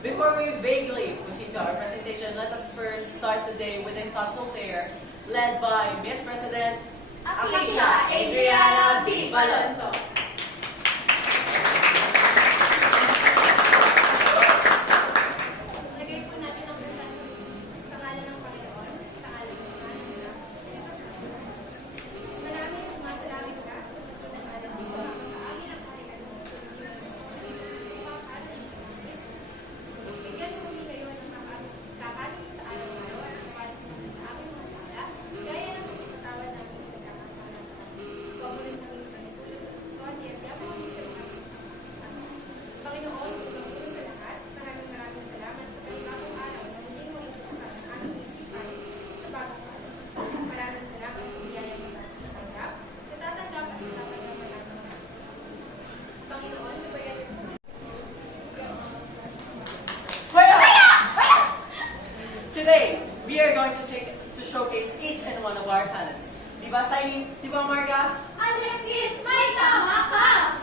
Before we vaguely proceed to our presentation, let us first start the day with a thoughtful prayer led by Vice President Acacia Adriana B. Balonzo. Lagay po natin ang presasyon sa ngalan ng Panginoon, sa ngalan ng Ama, ng Anak, at ng Espiritu Santo. Maraming sumasalangit ka sa tuloy ng alam mo sa amin ang kaharian mo sa tuloy ng bigyan mo kami ngayon ng kakanin sa araw-araw at kakanin mo sa aming mga sala, gaya ng pagpapatawad namin sa nagkakasala sa amin. Huwag mo rin kami panitulog sa puso at iagyan mo kami sa aming Panginoon, tumutulong sa lahat. Maraming salamat sa panibagong araw na muling mo itukasal ang aming isipan sa bagong araw. Maraming salamat sa biyayang natatanggap at natatanggap natin. Panginoon, lubayan mo. Today, we are going to showcase each and one of our talents. Diba, Saini? Diba, Marga? Alexis, may tama ka!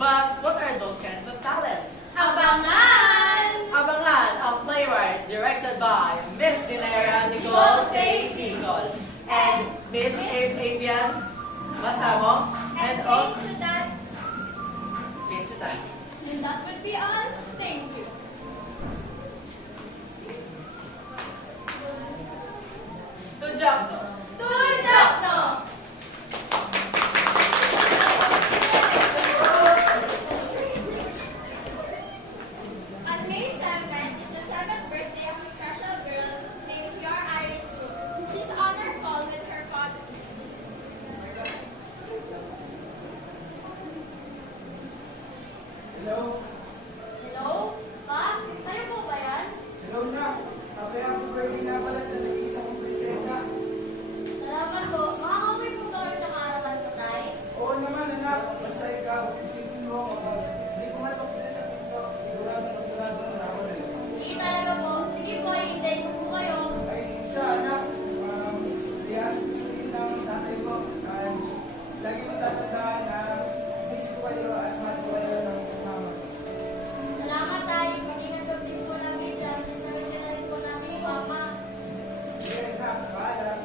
But what are those kinds of talent? Abangan! Abangan, a playwright directed by Miss Genera Nicole Nicole and Miss Avian Masamo and also And that would be all. Thank you. Tujabno. Tujabno! On May 7th is the 7th birthday of a special girl named Fior Aris. She's on her call with her father. Hello? Hello? Pa? Kayo po ba yan? Hello na. Happy birthday nga pala sa nag-iisa kong prinsesa. Salamat po. Makakawin po kayo sa karawan ko, Tay? Oo naman anak, basta ikaw, isipin mo ako. Hindi ko matapos sa pinto, sigurado na ako rin. Hindi talaga po. Sige po, hintayin ko po kayo. Ay, siya anak, kaya sabihin lang ang tatay ko. Lagi mo tatandaan na miss ko kayo at mahal ko kayo ng mama. Salamat, Tay. Mag-ingat ka din po namin dyan. Miss na miss ka na rin po namin ni Mama. Sige anak, paalam.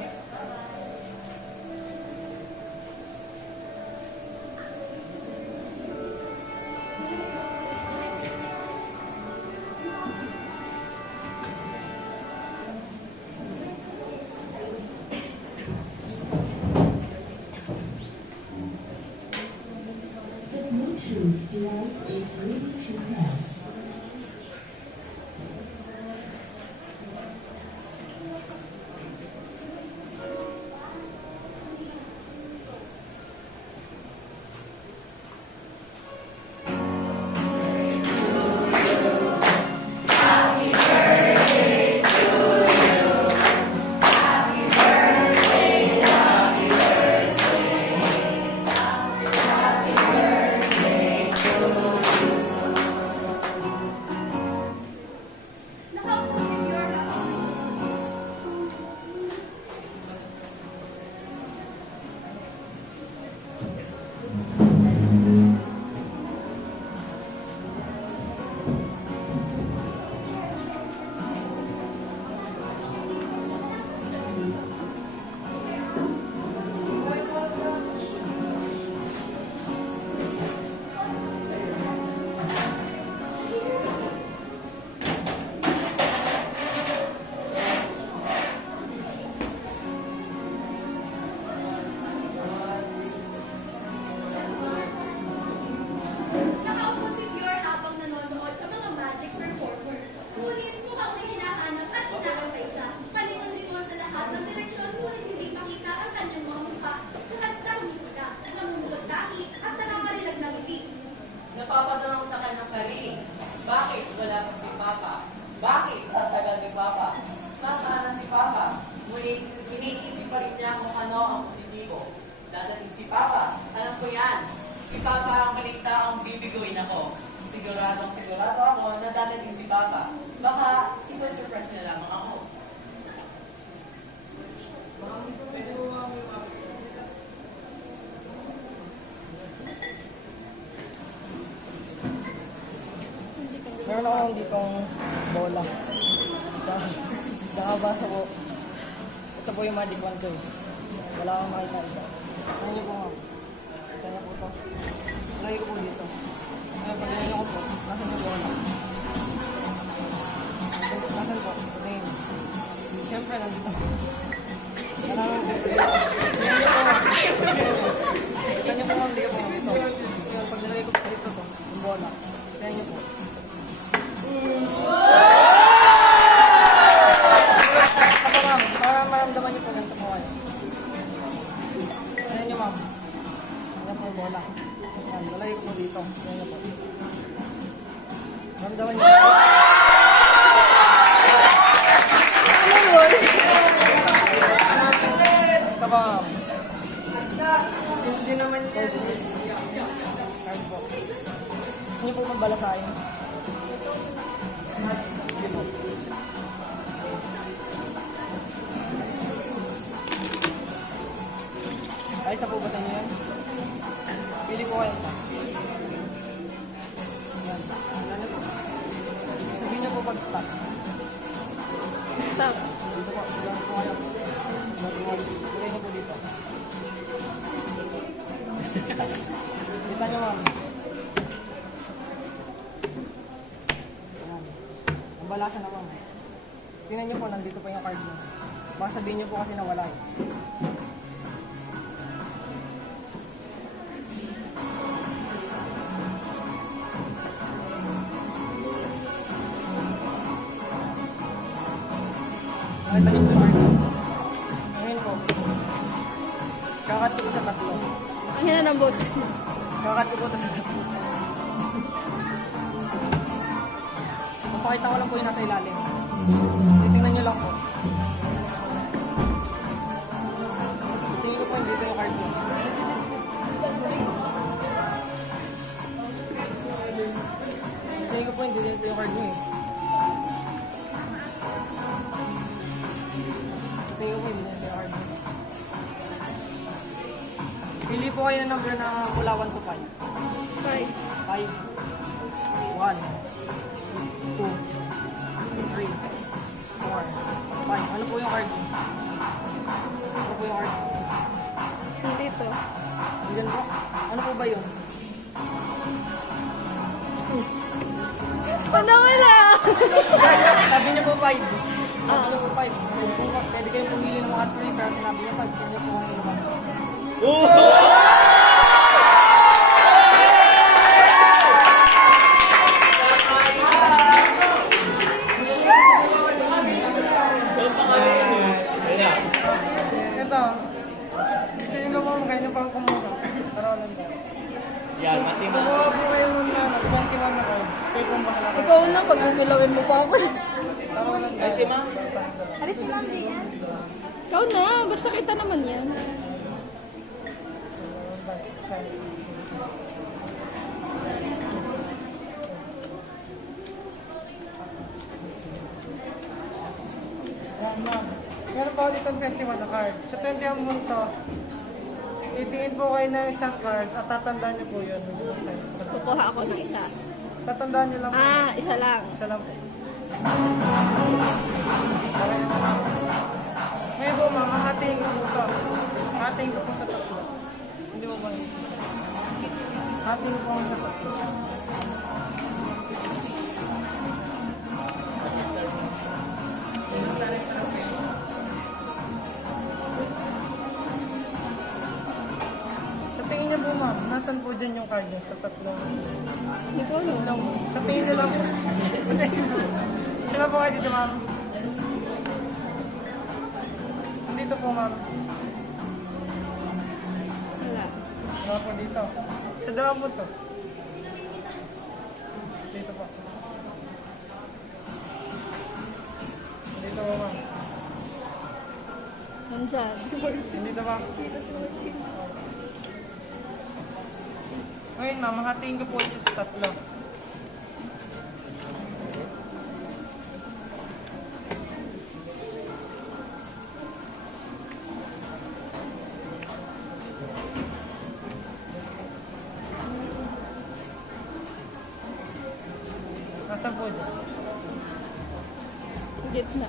The Bluetooth device is ready to pair. Nakaupo si Fior habang Nakaupo si Fior habang nanonood sa mga magic performers. Ngunit mukhang may hinahanap at inaakay siya. Palingon-lingon sa lahat ng direksyon, ngunit hindi makita ang kanyang mga mukha. Lahat tahimik na, namumulot tahi at nakakalilag na ngiti. Napapadalong sa kanyang sarili. Bakit wala pa si Papa? Bakit ang tagal ni Papa? Nasaan na si Papa? Ngunit iniisip pa rin niya kung ano ang positibo. Dadating si Papa. Alam ko yan. Si Papa ang balita ang bibiguin ako. Sigurado ako na dadating si Papa. Baka isa-surprise na lamang ako. Pwede mo mga Meron akong ditong bola. Tsaka baso po. Ito po yung magic wand ko eh. Wala akong makita isa. Ano niyo po ma'am? Kaya po ito. Lagay ko po dito. Ngayon, pag nilagay ko po, nasan yung bola? Nasan po? Tingin. Siyempre, nandito. Kailangan ko dito. Kita niyo po ma'am, hindi ko po dito. Ngayon, pag nilagay ko po dito to, yung bola. Kaya niyo po. Ako ma'am, para maramdaman niyo po ganito po kayo. Ayan niyo ma'am. Ayan po yung bola. Ayan, lalagay ko po dito. Ayan niyo po. Maramdaman niyo. Isa pa ma'am. Hindi naman yan. Card po. Gusto niyo po magbalasahin? Sige po. Ay, isa po ba sa inyo yan? Pili ko kayo isa. Yan. Ano po? Sabihin niyo po pag stop. Stop. Dito po. Yan po kayo. Ilagay niyo po dito. Kita niyo ma'am. Ayan. Ang balasa na ma'am. Tingnan niyo po, nandito pa yung card niyo. Baka sabihin niyo po kasi nawala eh. Nakita niyo po yung card niyo. Ngayon po. Kakat ko po sa tatlo. Ang hina ng boses mo. Kakat ko po ito sa tatlo. Papakita ko lang po yung nasa ilalim. Titingnan nyo lang po. Tingin ko po yung dito yung card nyo. Tingin ko po yung dito yung card nyo eh. Tingin ko po yung dito yung card nyo. Pili po kayo ng number na mula 1 to 5. 5, 5. 1, 2, 3, 4, 5. Ano po yung card? Ano po yung card? Dito. Diyan po. Ano po ba yun? Panawala! Sabi niya po 5. Sabi niya po 5. Pwede kayong pumili ng mga 3 pero sinabi niya 5. Sabi niya po ano naman. Ito. Gusto niyo po ganyan pang kumuha. Taralan ko. Yan, mati mo. Kumuha po kayo ng bangki man na card. Kayo pong bahala. Ikaw na, pag gumilawin mo pa ako. Taralan ko. Ay, si ma'am. Alis si Ma'am yan. Ikaw na, basta kita naman yan. Yan, ma'am. Meron pa ako dito 21 na card. Sa 21 mo to, itingin po kayo ng isang card at tatandaan niyo po yun. Kukuha ako ng isa. Tatandaan niyo lang po. Isa lang. Isa lang po. Ngayon po, ma'am, hahatiin ko po to. Hahatiin ko po sa tatlo. Hindi mo ba yun? Hahatiin ko po sa tatlo. Sa tingin niyo po, ma'am, nasan po dyan yung card niyo sa tatlong? Hindi ko alam. Sa tingin niyo lang po. Sila po kayo dito, ma'am. Dito po, ma'am. Wala. Wala po dito. Sa dalawa po to. Dito po. Dito po, ma'am. Nandyan. Dito po. Ngayon, ma'am, hahatiin ko po siya sa tatlo. Nasaan po dyan? Gitna.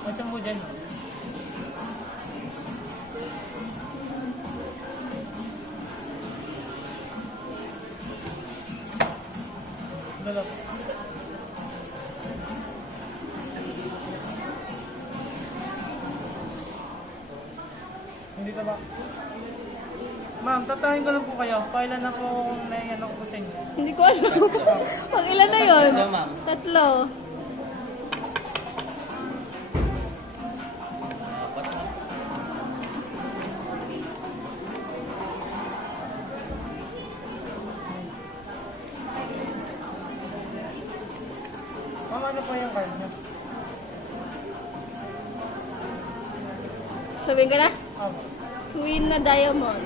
Nasaan po dyan? Dala po. Hindi ka ba? Ma'am, tatahin ko lang po kayo. Pailan na po kung naiyan ako po sa inyo. Hindi ko alam. Pag ilan na yun? Tatlo. Ma'am, ano po yung card niyo? Sabihin ko na? Opo. Queen na diamond.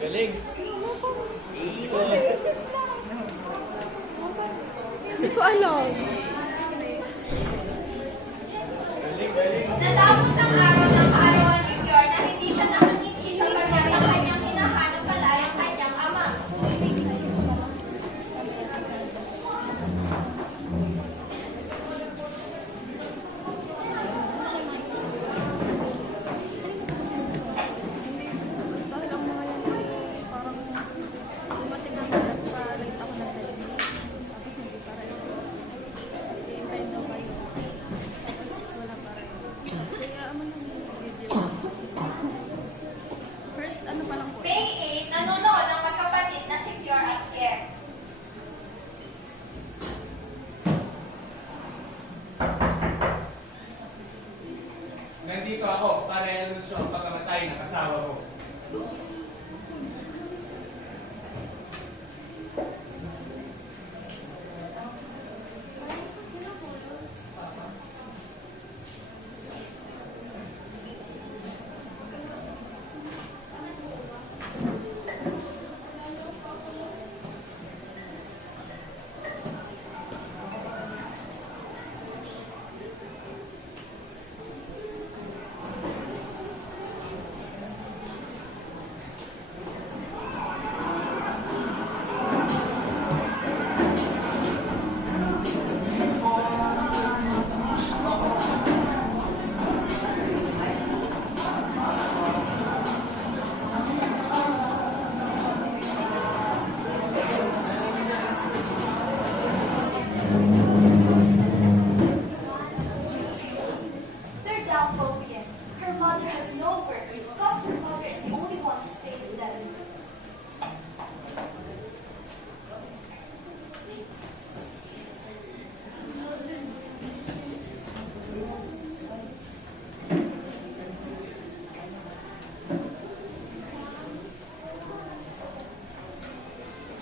Galing. Hindi ko alam. Natapos ang araw ng kaarawan ni Pior na hindi siya nakangiti sapagkat ang kanyang hinahanap pala ay ang kanyang ama. Dahil ang mga yan ay parang dumating ang harap pa late ako nagdating. Tapos hindi pa rin. Same time daw kayo. Tapos wala pa rin. Kaya ano nang video. First, ano pa lang po? May 8, nanonood ang magkapatid na si Pior at Kier. Nandito ako para i-anunsyo ang pagkamatay ng asawa ko. They're downphobian. Her mother has no work because her mother is the only one to stay with them.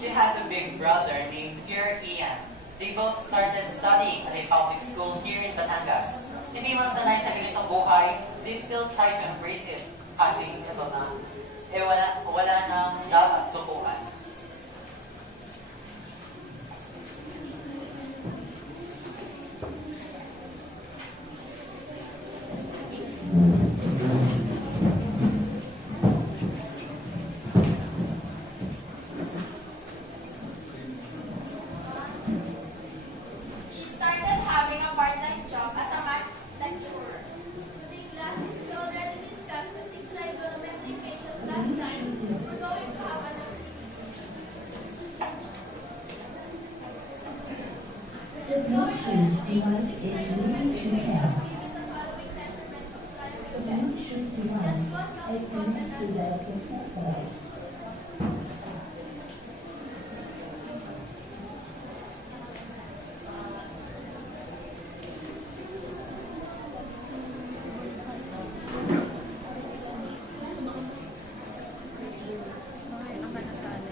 She has a big brother named Pierre Ian. They both started studying at a public school here in Batangas. Hindi man sanay sa ganitong buhay, they still try to embrace it. Kasi ito na, wala nang dapat sukuan. She started having a part-time job as a math lecturer. Today classes, we already discussed the 6 trigonometric ratios last time. We're going to have another The Bluetooth device is ready to pair. The Bluetooth device is connected to the satellite. Mga ilang ka na tayo.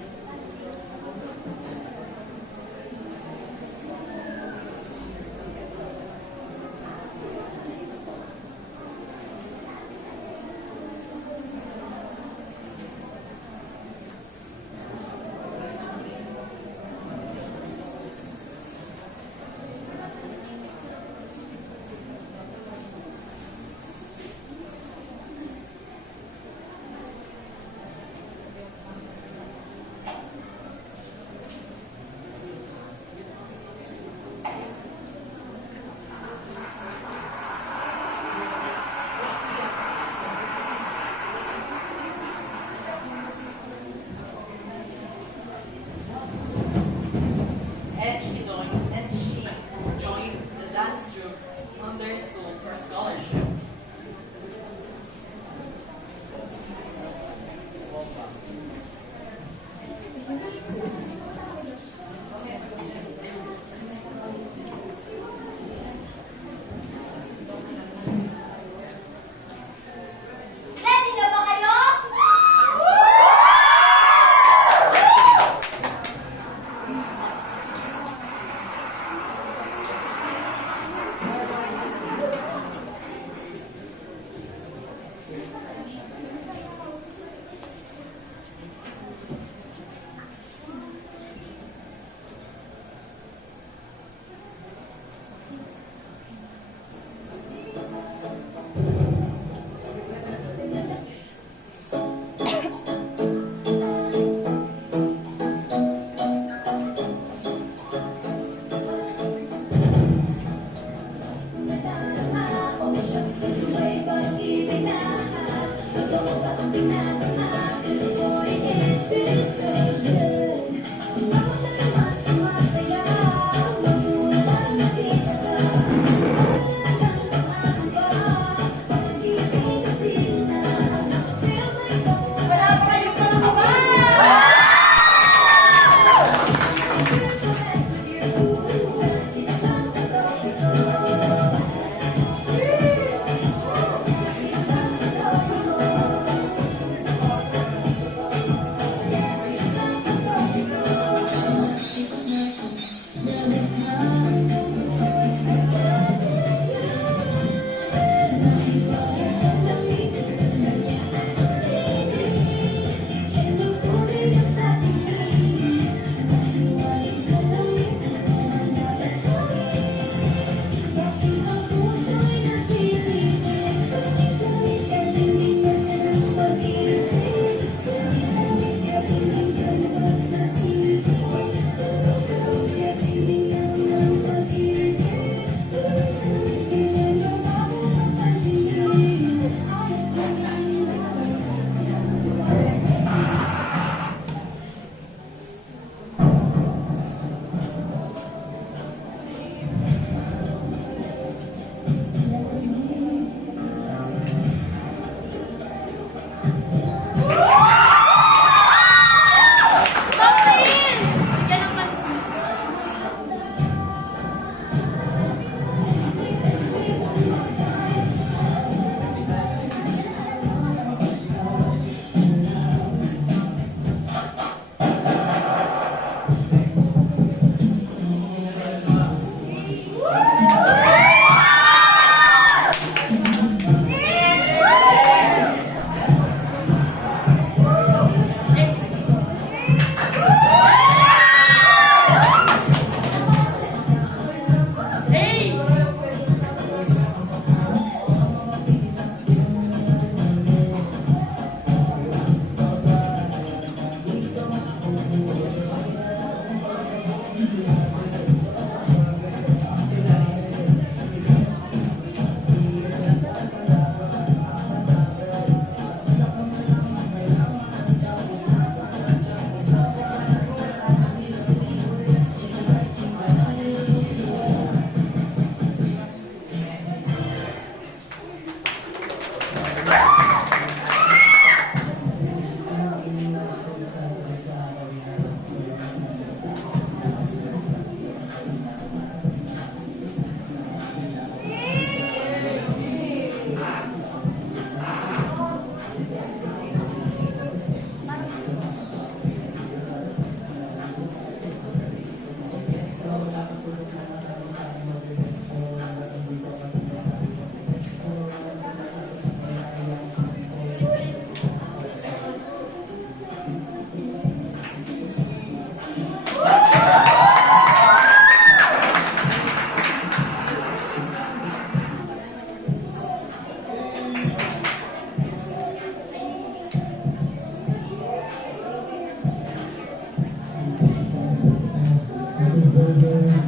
And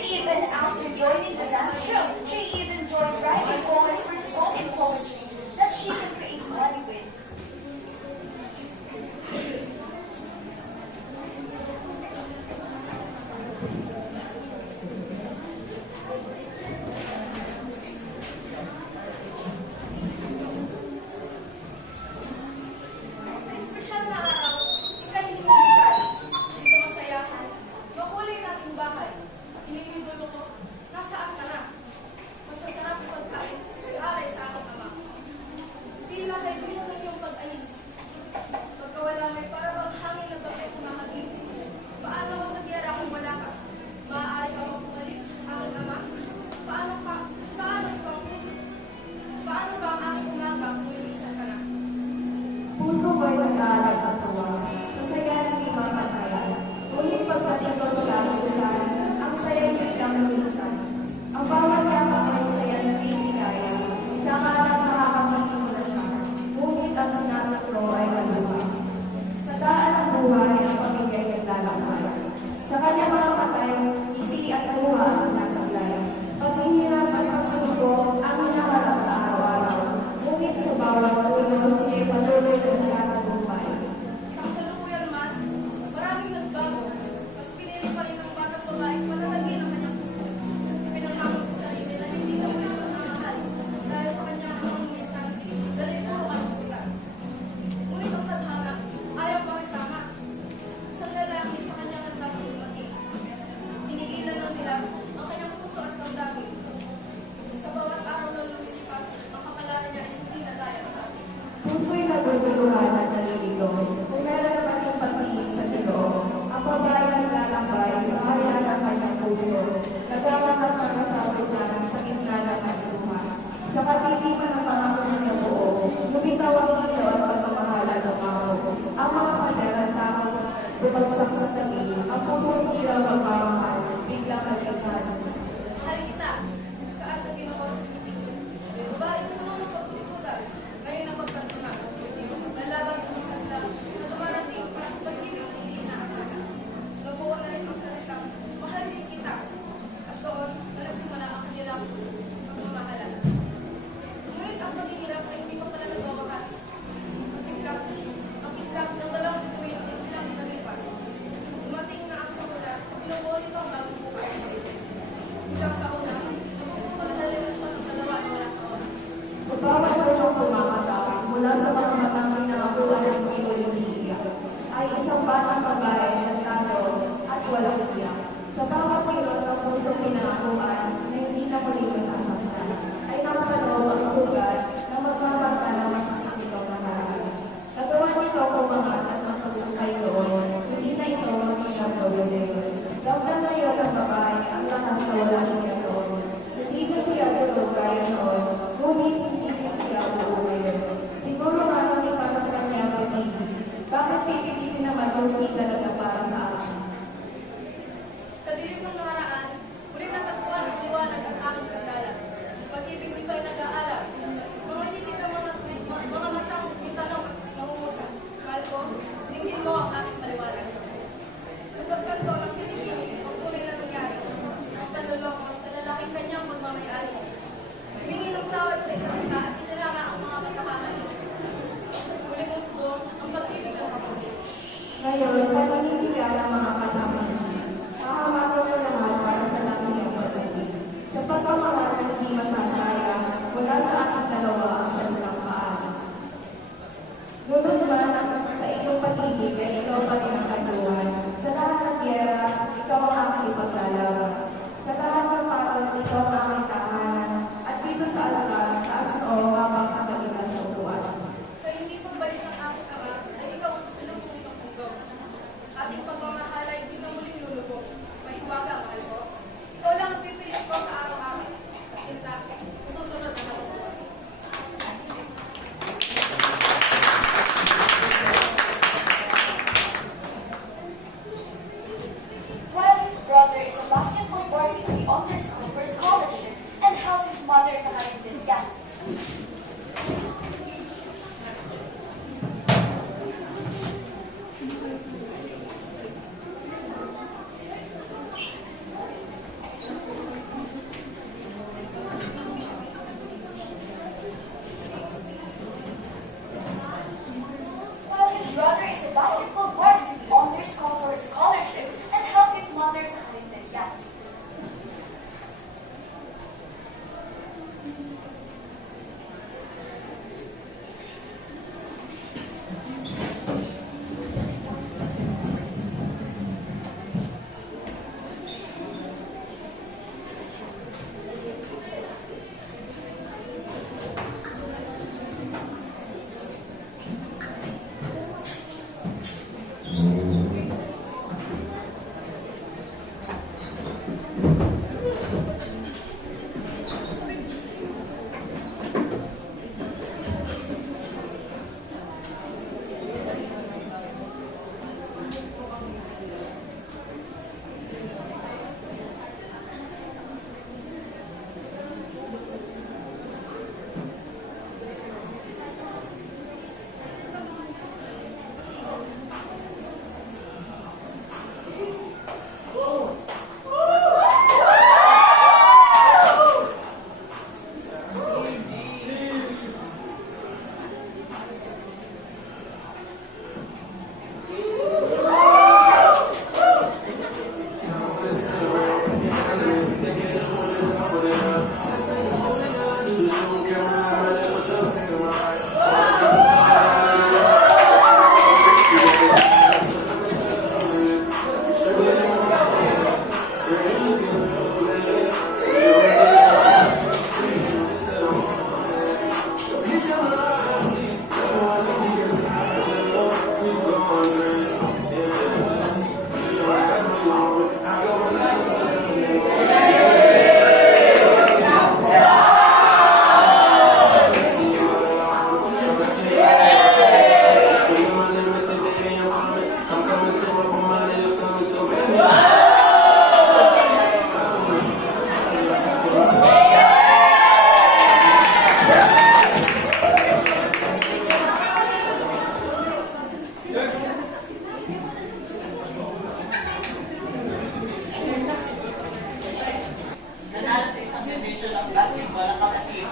even after joining the dance troupe, she even joined writing poems for spoken poetry that she could create money with. Sa espesyal na araw, ika'y hinihintay. Dito masayahan, makulay ng ating bahay. Iniidolo ko, nasaan ka na? Masasarap ang pagkain, alay sa aking ama. Tila kay bilis ng iyong pag-alis. Pagkawala may parang hangin na bagay kumahagin. Paano ko sa tiyara kung wala ka? Maaari ka bang bumalik, aking ama? Paano ba ang aking umaga kung ilisan ka na? Puso ko'y nag-aalab sa tuwa, sa saya ng di mapatayan. Ngunit pagdating ko sa kalusan, ang saya biglang lumisan. Ang bawat yapak ay saya ng bibigaya, sa ngalang makakapagpatulan siya. Ngunit ang sinatag ko ay maluwa. Sa daan ng buhay ang pamilya ay naglalakbay. Sa kanyang mga patay, ngiti at luha ang nataglay. Paghihirap at pagsubok ang hinaharap sa araw-araw. Ngunit sa bawat ulo, sila'y patuloy na nagkakagumpay. Sa kasalukuyan man, maraming nagbago. Mas pinili pa rin ang batang babaeng patatagin ang kanyang puso. Pinangako sa sarili na hindi na muli magmamahal dahil sa kanyang pamumulisan, dahil puro kalukutan. Ngunit ang tadhana, ayaw makisama. Isang lalaki sa kanyang landas sa lumaki. Pinigilan ng nila ang kanyang puso at damdamin. Sa bawat araw na lumilipas, ang kapalaran niya ay hindi na daya sa atin. Puso'y naguguluhan at nalilito. Kung meron pa rin pagtingin sa Diyos, ang babae naglalambay sa kaya ng kanyang puso. Nagwawakas ng kasabot na sa gitna ng kanyang sa katitipan ng pangasunod na buo, lumitaw ang Diyos at pamamahala ng ako. Ang mga pandaran tao, bumagsak sa tabi, ang pusong ilaw ng pamamahal, biglang nagkakaroon. Mahal kita, saan ka ginawa sa pipigil? Babae ko naman ang pagkukutan, ngayon ang pagkanto na. Lalaban sa mga kanta na dumarating para sa pag-ibig ng hindi inaasahan. Nabuo na rin ang salitang, mahal din kita. At doon, nagsimula ang kanilang pagmamahalan. Ngunit ang paghihirap ay hindi pa pala nagwawakas. Masiglang, ang islap ng dalawang bituin ay bilang nalipas. exhibition of basketball ang kapatid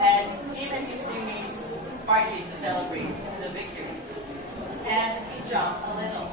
and him and his teammates partied to celebrate the victory. And he jumped a little.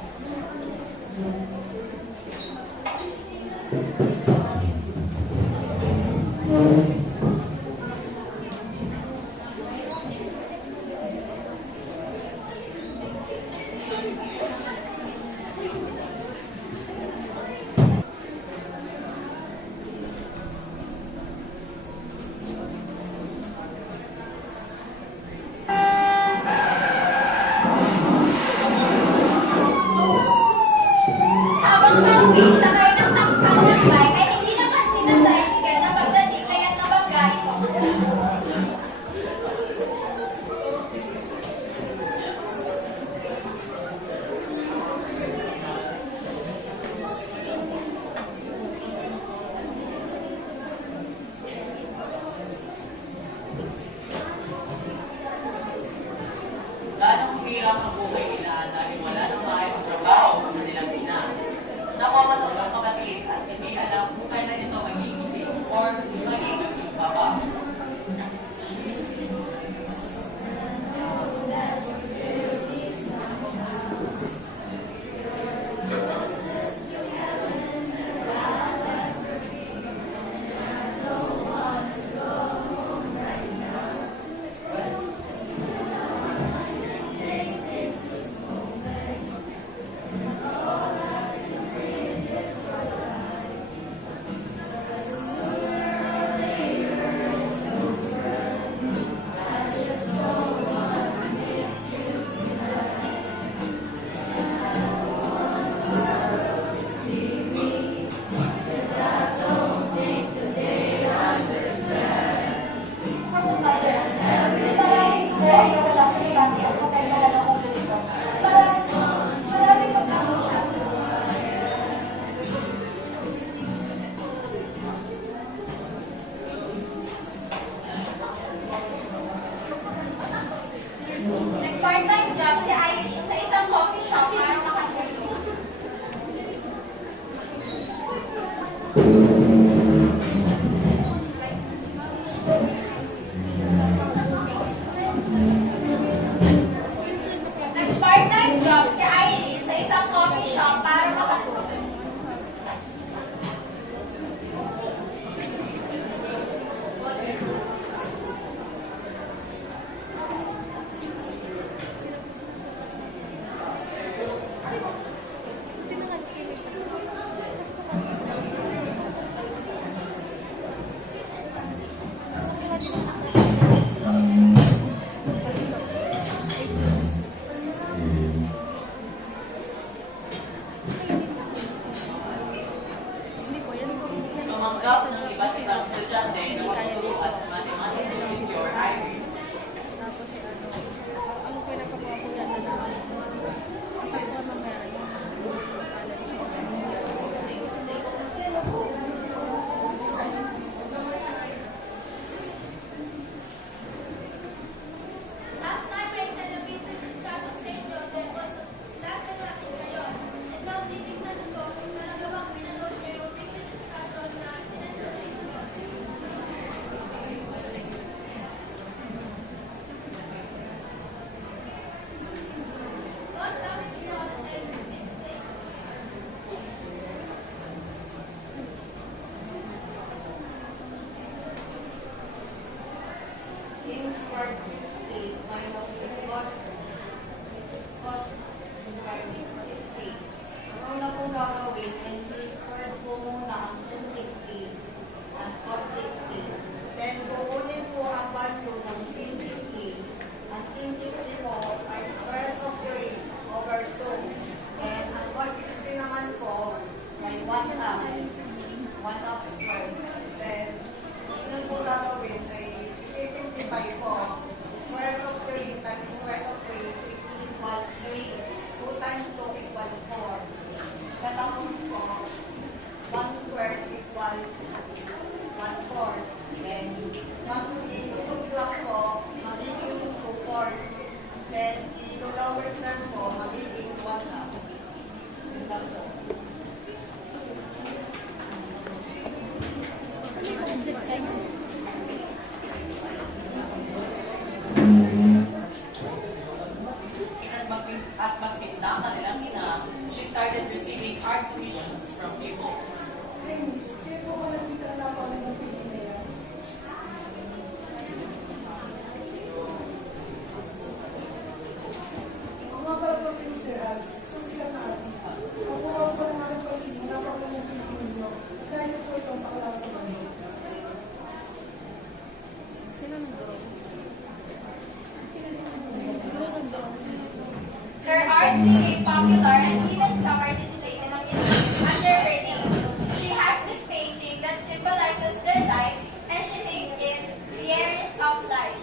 her life, and she named it the Aries of Life.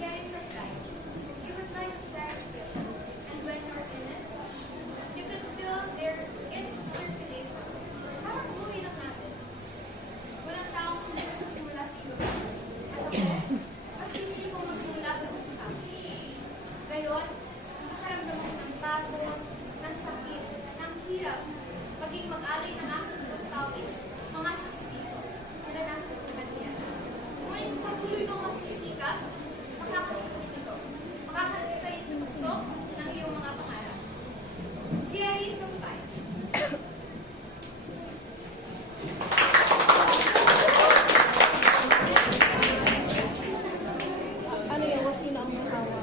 Aries of Life. It was like a Ferris wheel, and when you're in it, you could feel its circulation. Parang buhay lang natin. Walang taong pumunta sa simula sa iba. At ako, mas pinili kong magsimula sa umpisa. Gayon, nakakaramdam ako ng pagod, ng sakit, ng hirap, maging mag-alay ng aking mga tawis, mga sakripisyo, naranasan ko na niya. Ngunit patuloy kong magsisikap, makakarating ito. Makakarating ka rin sa mundo ng iyong mga pangarap. Aries of Life. Ano yung wasina ang mahawa?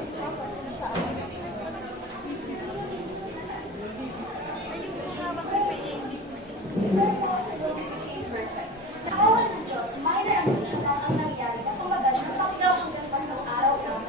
Ayun ko nga bang kay Impossible became perfect. Naawa ng Diyos, minor ambition lang ang nangyari na tumagal ng pagdaw hanggang bandang araw lang.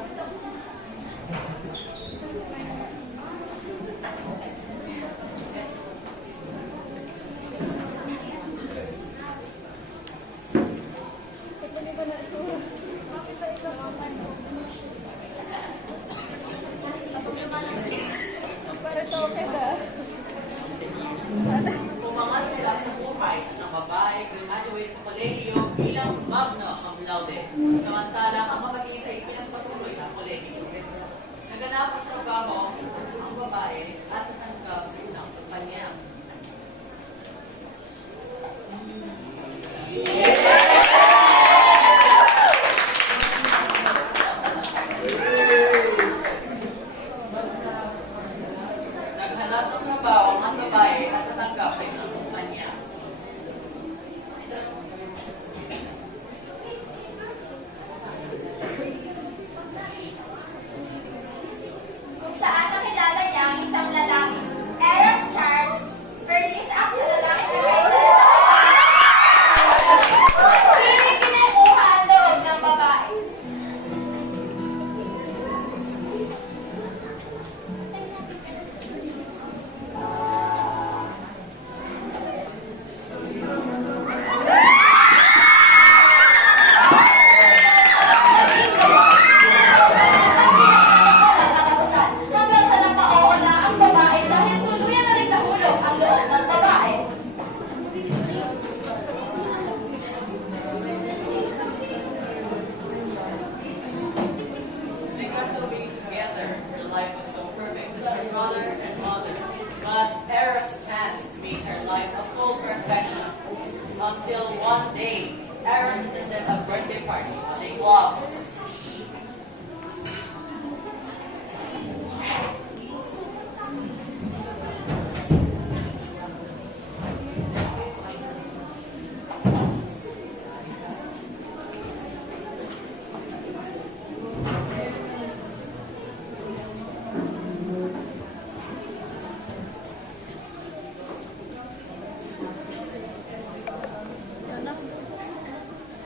Umangat sila sa buhay ng babae graduate sa kolehiyo bilang magna cum laude. Samantala, ang mamagitan ay pinagpatuloy ng kolehiyo. Naganap ang trabaho ang babae at natanggap sa isang kumpanya. Naghanap ng trabaho ang babae at natanggap sa isang kumpanya. Kung saan nakilala niya ang isang lalaki, Eros Charles Bernice, ang lalaki na hindi kinukuha ang loob ng babae. Katapusan, hanggang sa napauwa na ang babae dahil tuluyan na rin nahulog ang loob ng babae. They got to be together. Her life was so perfect with her brother and mother. But Eros' chance made her life a full perfection. Until one day, Eros attended a birthday party on a club.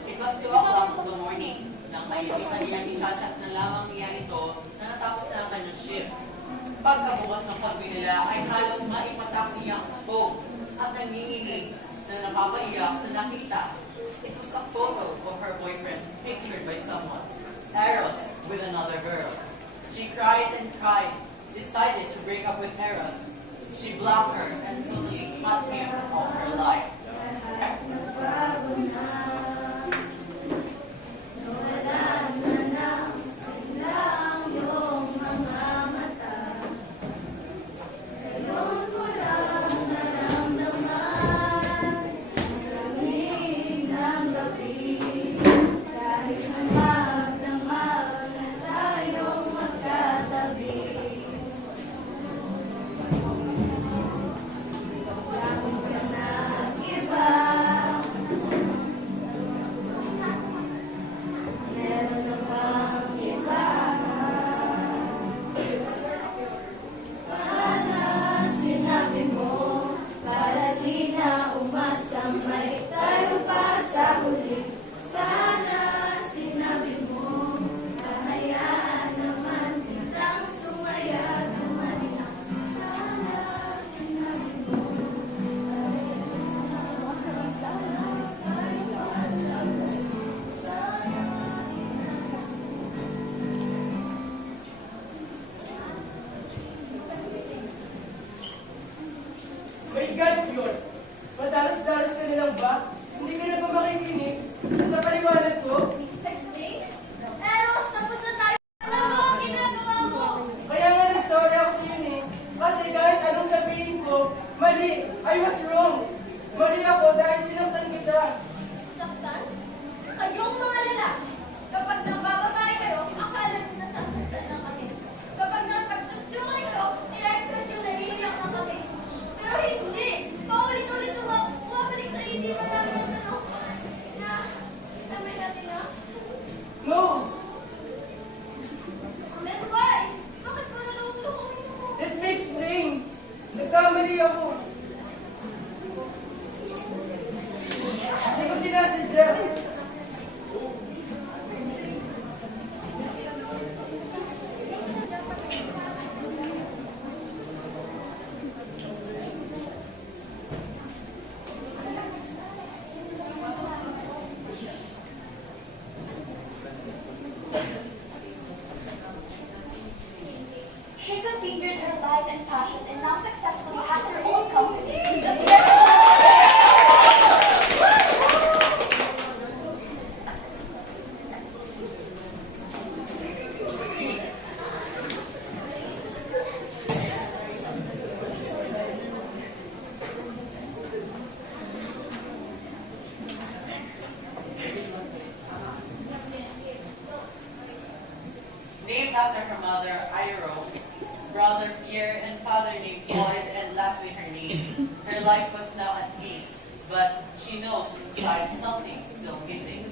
It was 2 o'clock in the morning. Nang maisipan niyang i-chat na lamang niya ito na natapos na ang kanyang shift. Pagkabukas ng pagbi nila ay halos maipatak niya ang phone at nanginginig na napapaiyak sa nakita. It was a photo of her boyfriend pictured by someone, Eros, with another girl. She cried and cried, decided to break up with Eros. She blocked her and totally cut him off her life. Magkatabi. Dalas-dalas ka na lang ba? Hindi ka na ba makikinig sa paliwanag ko? Explain? Eros, tapos na tayo. Ano ang ginagawa mo? Kaya nga nag-sorry ako sa yun eh. Kasi kahit anong sabihin ko, mali. I was wrong. Mali ako dahil sinaktan kita. Saktan? Kayong mga lalaki, kapag nabababae kayo, akala nyo nasasaktan ng kami. Kapag napagtutuloy kayo, nila-expect yung naliliyak ng kami. Pero hindi! Paulit-ulit bumabalik sa isipan namin ang tanong na damay natin na. No! Then why? Bakit ko nalulungan mo? Let me explain. Nagkamali ako. Hindi ko sinasadya. She continued her life and passion and now successfully has her own company. Named after her mother, Iero, brother Pierre, and father named Floyd, and lastly her name. Her life was now at peace, but she knows inside something's still missing.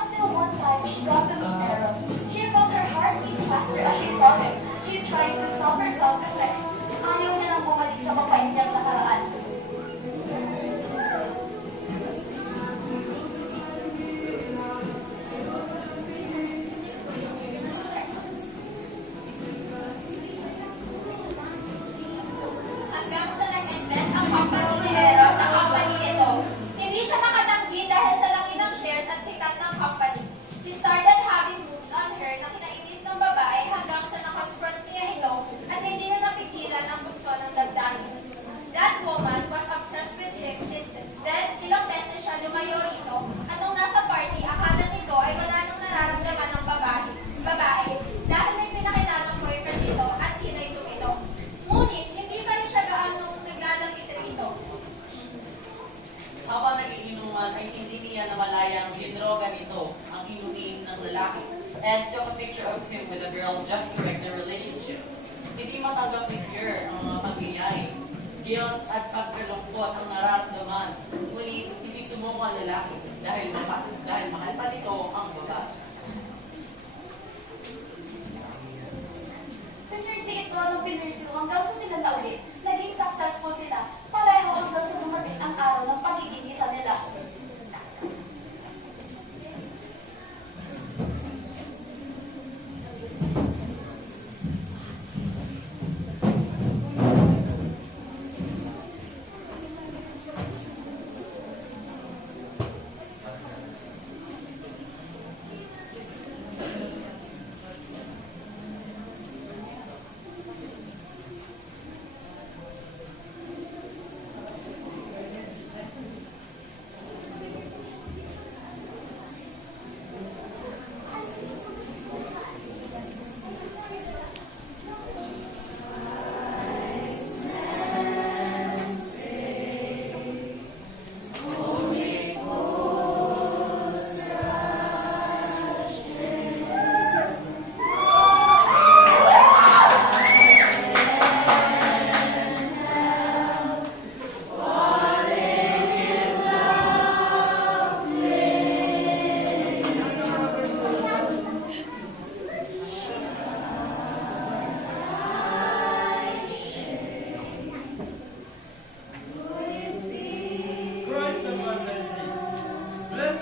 Until one time she got to meet Eros. She felt her heart beats faster as she saw him. She tried to stop herself kasi ayaw niya nang bumalik sa mapait niyang nakaraan. Hanggang sa nag-invent ang company ni Eros sa company nito. Hindi siya makatanggi dahil sa laki ng shares at sikat ng company. He started having moves on her na kinainis ng babae hanggang sa nakag-front niya ito at hindi na napigilan ang bugso ng damdamin. That woman was obsessed with him since then ilang beses siya lumayo rito at nung nasa party, akala nito ay wala nang nararamdaman ng babae dahil may pinakilalang boyfriend nito at hinay tumino. Ngunit, hindi pa rin siya gaanong naglalangit rito. Habang nagiinuman ay hindi niya namalayang linrogan nito ang inumin ng lalaki and took a picture of him with a girl just to wreck their relationship. Hindi matanggap ni Pierre ang mga pangyayari. Guilt at pagkalungkot ang nararamdaman. Ngunit hindi sumuko ang lalaki dahil mahal pa nito ang babae. Pinursi ito ang pinursi hanggang sa sila na ulit. Naging successful sila. Pareho hanggang sa dumating ang araw ng pagiging isa nila.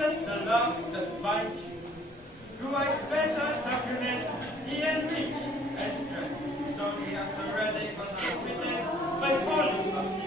is the love that binds you. Through a special sacrament, he enriched and strengthened those he has already consecrated by calling upon